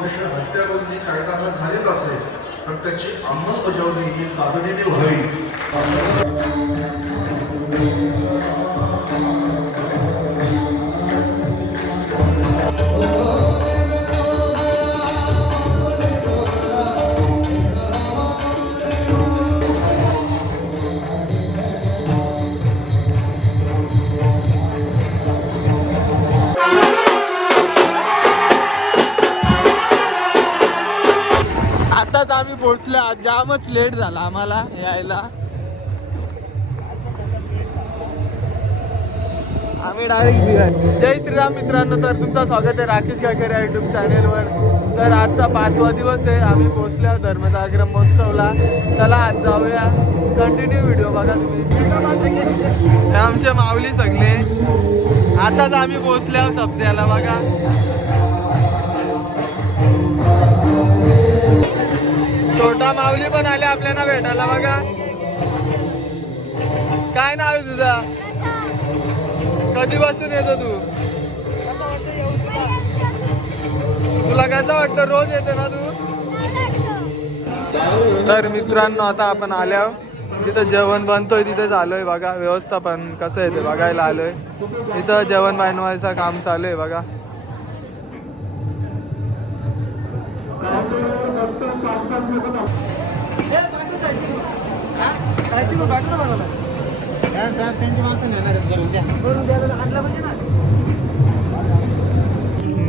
वर्ष हत्याबंदी कायदा झालेच असेल, पण त्याची अंमलबजावणी ही तातडीने व्हावी. आताच आम्ही पोहोचलो, जामच लेट झाला आम्हाला यायला. आम्ही डायरेक्ट बिहार. जय श्रीराम मित्रांनो, तर तुमचं स्वागत आहे राकेश काकेरे युट्यूब चॅनेलवर. तर आजचा 5वा दिवस आहे, आम्ही पोहोचलो धर्मजागरण महोत्सवला. चला आज जाऊया, कंटिन्यू व्हिडिओ बघा तुम्ही. आमचे माऊली सगळे. आताच आम्ही पोहोचलो सप्त्याला बघा. छोटा माऊली पण आले आपल्याला भेटायला बघा. काय नाव आहे तुझा? कधीपासून येतो तू? तुला कसं वाटतं? रोज येतो ना तू? तर मित्रांनो, आता आपण आल्यावर तिथं जेवण बनतोय, तिथे आलोय बघा. व्यवस्थापन कसं आहे ते बघायला आलोय. तिथं जेवण बनवायचं काम चालू आहे बघा.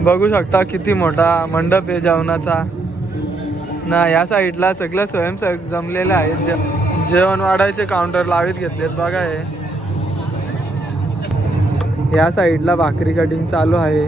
बघू शकता किती मोठा मंडप आहे जेवणाचा ना. या साईडला सगळं स्वयंसेवक जमलेले आहेत. जेवण वाढायचे काउंटर लावीत घेतलेत बघा. हे या साईडला भाकरी कटिंग चालू आहे.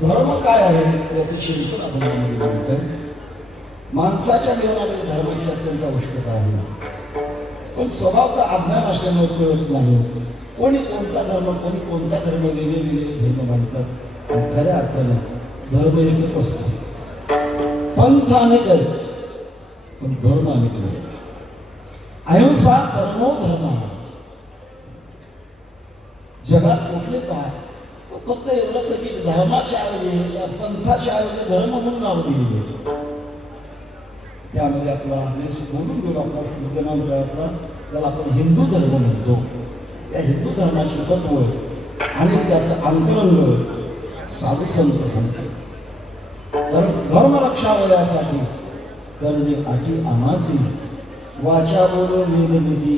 धर्म काय आहे याचं चिंतन आपण म्हणतोय. माणसाच्या जीवनामध्ये धर्माची अत्यंत आवश्यकता आहे, पण स्वभावता अज्ञान असल्यामुळे कळत नाही. कोणी कोणता धर्म, कोणी कोणता धर्म, वेगवेगळे धर्म मानतात. पण खऱ्या अर्थानं धर्म एकच असतो. पंथ अनेक आहे, पण धर्म अनेक नाही. अहिंसा परमो धर्म. जगात कुठले पाय फक्त एवढंच की धर्माच्या ऐवजी या पंथाच्या ऐवजी धर्म म्हणून नाव दिलेली आहे. त्यामध्ये आपला बोलून गेलो आपला विद्यमान काळातला, त्याला आपण हिंदू धर्म म्हणतो. या हिंदू धर्माचे तत्व आणि त्याचं अंतरंग साधू संत सांगतात. कारण धर्म रक्षावयासाठी करणे अटी आमासी, वाचा बोलून वेदनिधी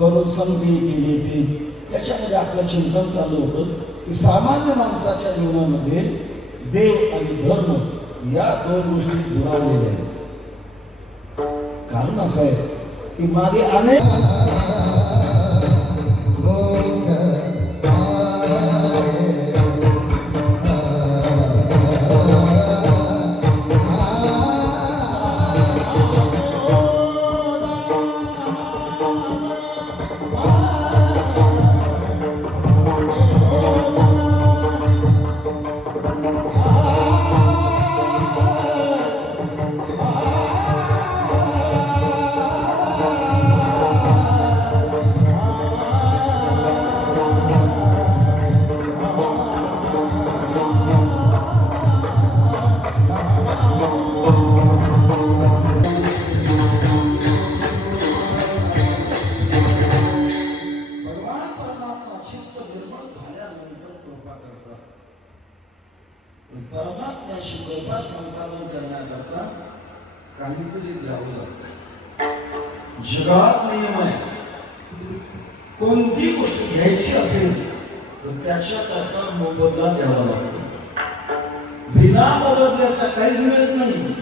करू संधी केले ते. याच्यामध्ये आपलं चिंतन चालू होतं की सामान्य माणसाच्या जीवनामध्ये देव आणि धर्म या दोन गोष्टी दुरावलेल्या आहेत. कारण असं आहे की मागे अनेक कृपा संपादन करण्याकरता काहीतरी द्यावं लागतं. जगात नियम आहे, कोणती गोष्ट घ्यायची असेल तर त्याच्याकरता मोबदला द्यावा लागतो. बिना मोबदल्याचा काहीच मिळत नाही.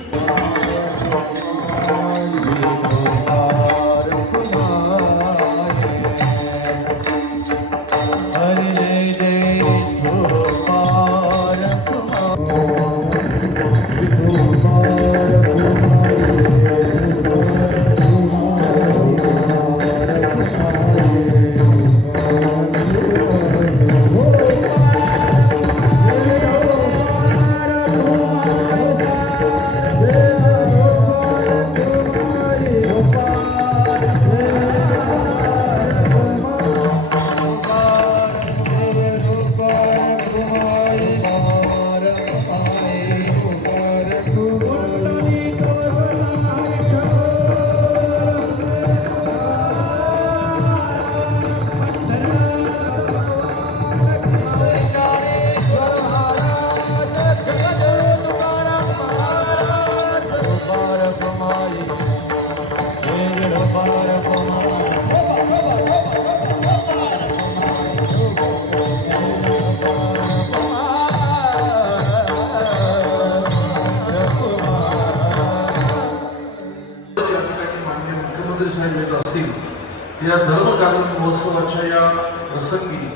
या धर्मजागरण महोत्सवाच्या या प्रसंगी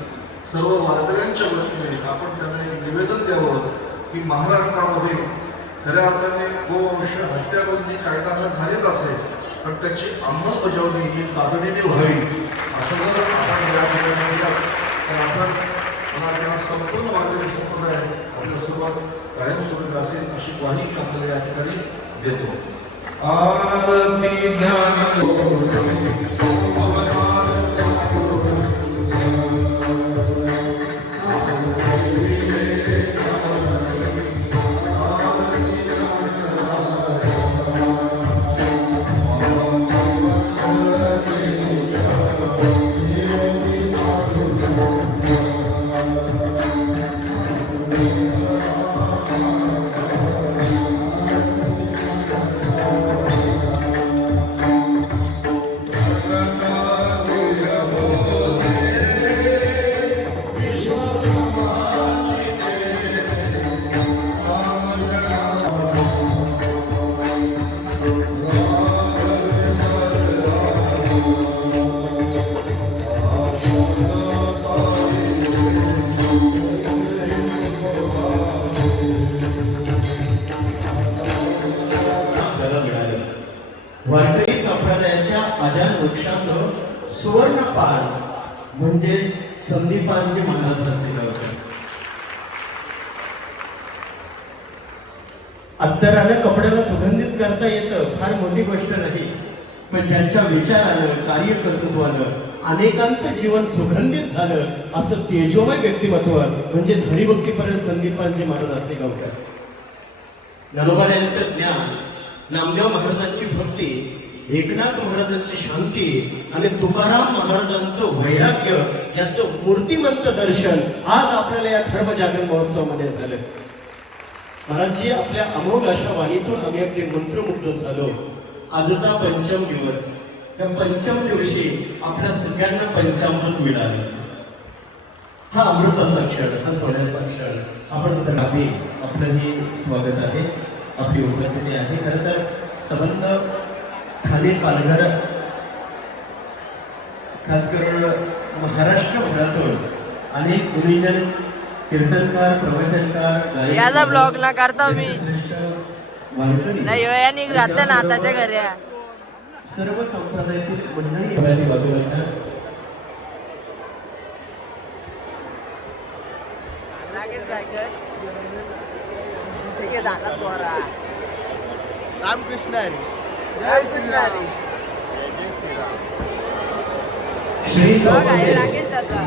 सर्व वारकऱ्यांच्या वतीने आपण त्यांना एक निवेदन द्यावं की महाराष्ट्रामध्ये खऱ्या अर्थाने गोवंश हत्याबंदी कायदा हा झालेच असेल, पण त्याची अंमलबजावणी ही तातडीने व्हावी. असं जर आपण या ठिकाणी केलं तर आपण मला संपूर्ण वारकरी संप्रदाय आपल्या सुरुवात कायमस्वरूपी असेल अशी ग्वाही आपल्याला या ठिकाणी देतो. आरती ज्ञान वारकरी संप्रदायाच्या आजान वृक्षाचं सुवर्ण पान म्हणजेच संदीपांचे महाराज असे होते. अत्तरानं कपड्याला सुगंधित करता येतं, फार मोठी गोष्ट नाही, पण ज्यांच्या विचारानं कार्यकर्तृत्वानं अनेकांचं जीवन सुगंधित झालं असं तेजोमय व्यक्तिमत्व म्हणजेच हरिभक्तीपर्यंत संदीपांचे महाराज असे गावतात. ज्ञानोबा यांचं ज्ञान, नामदेव महाराजांची भक्ती, एकनाथ महाराजांची शांती आणि तुकाराम महाराजांचं वैराग्य याचं मूर्तिमंत दर्शन आज आपल्याला या धर्मजागरण महोत्सवामध्ये झालं. महाराजजी आपल्या अमोघ अशा वाणीतून आम्ही अगदी मंत्रमुग्ध झालो. आजचा पंचम दिवस, त्या पंचम दिवशी आपल्या सगळ्यांना पंचामृत मिळाले. हा अमृताचा क्षण, हा सोन्याचा क्षण. आपण सर्वांनी आपलंही स्वागत आहे, आपली उपस्थिती आहे. खरं तर संबंध ठाणे पालघर, खास करून महाराष्ट्रभरातून अनेक गुणीजन, कीर्तनकार, प्रवचनकार, याचा ब्लॉग ना करता मी वारकरी नाही यांनी घातलं ना आताच्या घरी सर्व संप्रदायातील मंडळी बाजूला ठीक आहे. झालाच गोरा. रामकृष्ण हरी, जय कृष्ण हरी, जय श्रीराम. श्री स्वामी राकेश दादा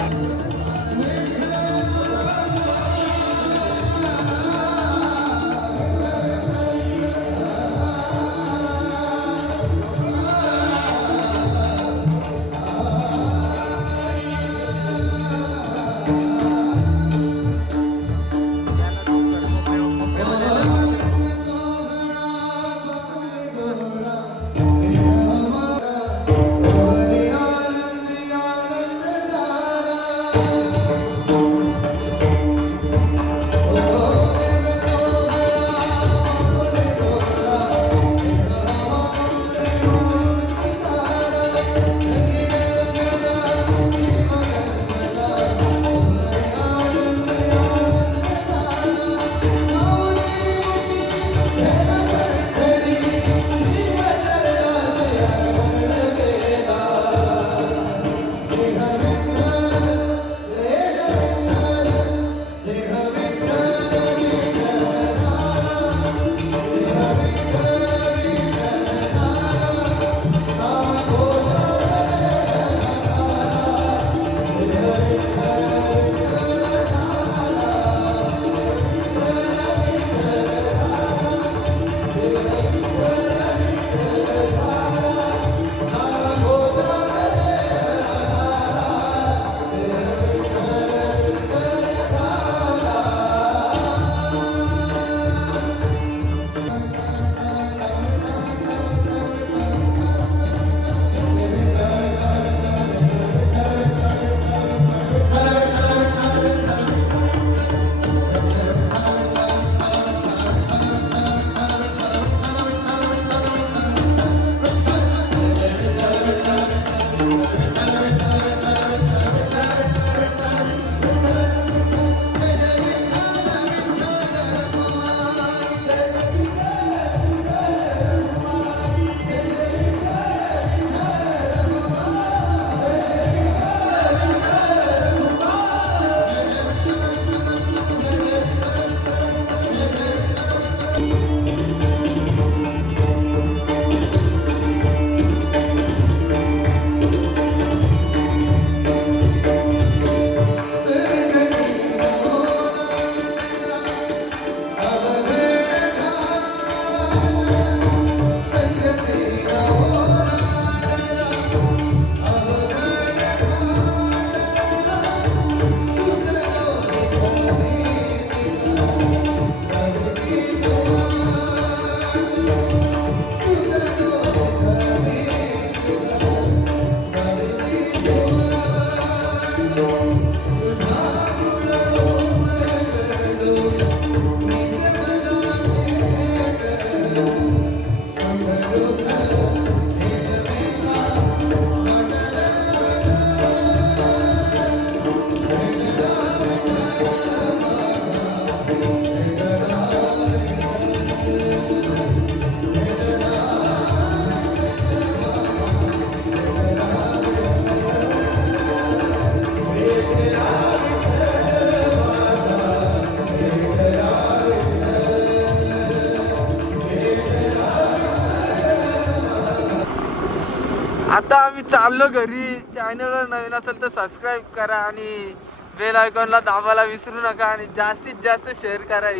आता आम्ही चाललो घरी. चॅनलवर नवीन असेल तर सबस्क्राईब करा आणि बेल आयकॉनला दाबायला विसरू नका आणि जास्तीत जास्त शेअर करा.